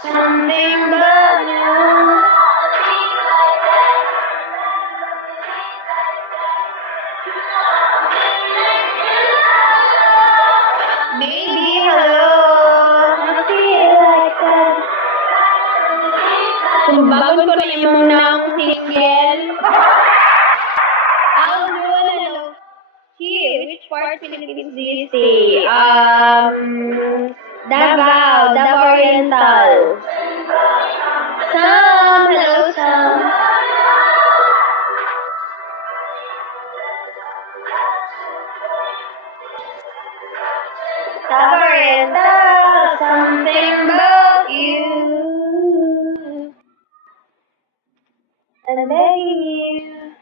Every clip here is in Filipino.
Something about you. Baby, hello. I feel like that. Bago ko na yung ng single. I'll do ano. Here, which part Philippines do you stay? Davao, Davao Oriental. Sam, hello Sam. Davao Oriental, something about you. I'm begging you.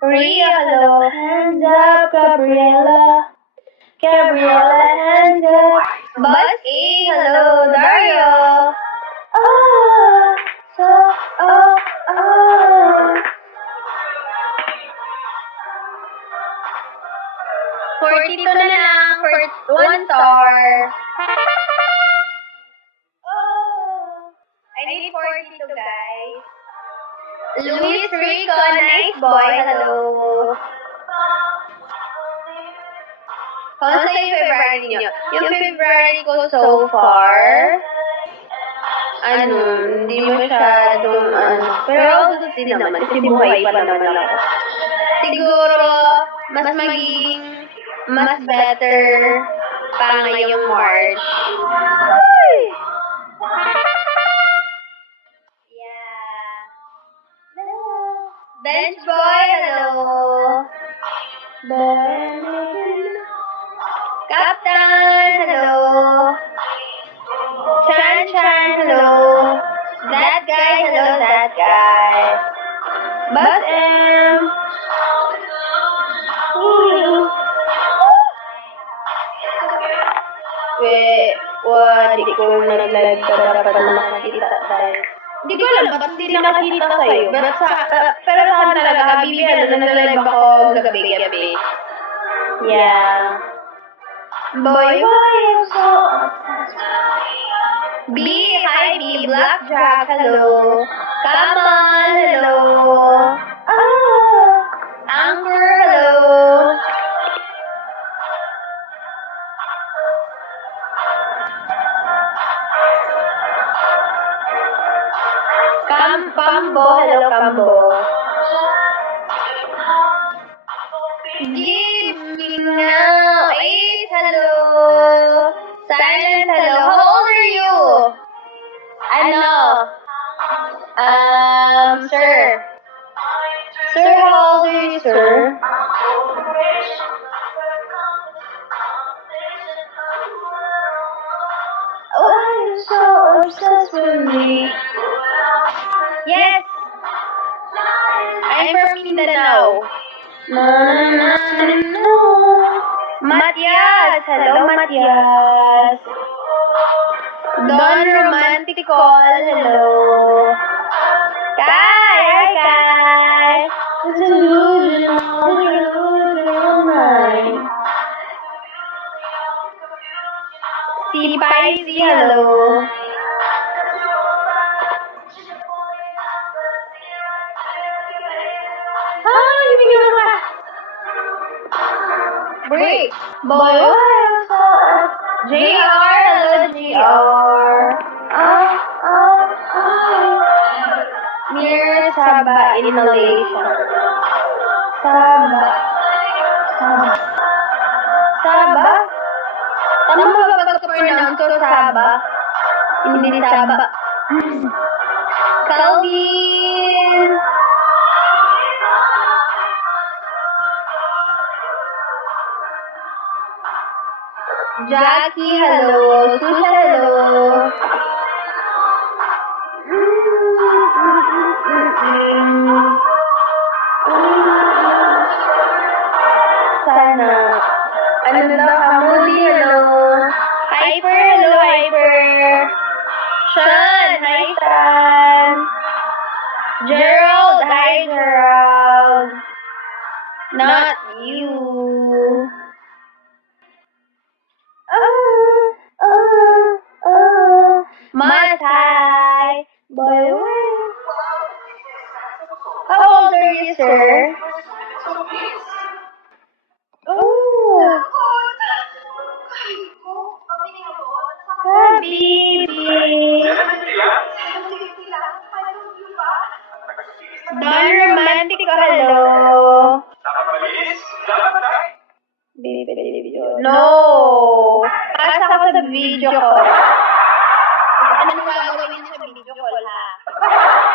Ria, hello, hands up, Gabriela. Gabriela, hands up. Buzz A, hello, Dario. Oh, so, oh. 42 na lang, for 1 star. Oh, I need 42 guys. Luis Rico, nice boy, hello. Kamusta yung February niyo? Yung February ko so far, hindi masyadong, pero gusto din naman, kasi buhay pa naman ako. Siguro, mas magiging, mas better pa ngayong March. Uy! Yeah. Dance boy, hello. Captain, hello. Chan, hello. That guy, hello, that guy. Buzz M. Di ko nag-live ka dapat nakakita dahil. Hindi ko alam, ba't hindi nakakita sa'yo? Pero sa akin talaga, Bibi, nag-live ako gabi-gabi. Yeah. Boy, why you so B, hi B, Blackjack, hello. Kamal, hello. Anchor, hello. Pambo, hello Pambo. Give me now, Ace, hello. Silent, hello. How old are you? Sir. Sir, how old are you, sir? Why are you so obsessed with me? Yes. I'm from Mindanao. No. Matias, hello Matias. Don Romantic Call, hello. Kai, hi Kai. Delusional mind. Si Paisy, hello. Break. Boy, JR, hello JR. Near Sabah in Malaysia. Sabah? Tama ba pag-pronounce ko Sabah? Hindi Sabah. Calvin. Jackie, hello. Susha, hello. Sana. Hamudi, hello. Hyper, hello, Hyper. Sean, hi, Sean. Gerald, hi, Gerald. Not you. Mata. sir. Oh. Habibi. Don romantic ka, hello. Video. No! Asa ka sa video call. Ano gagawin sa video call, ha?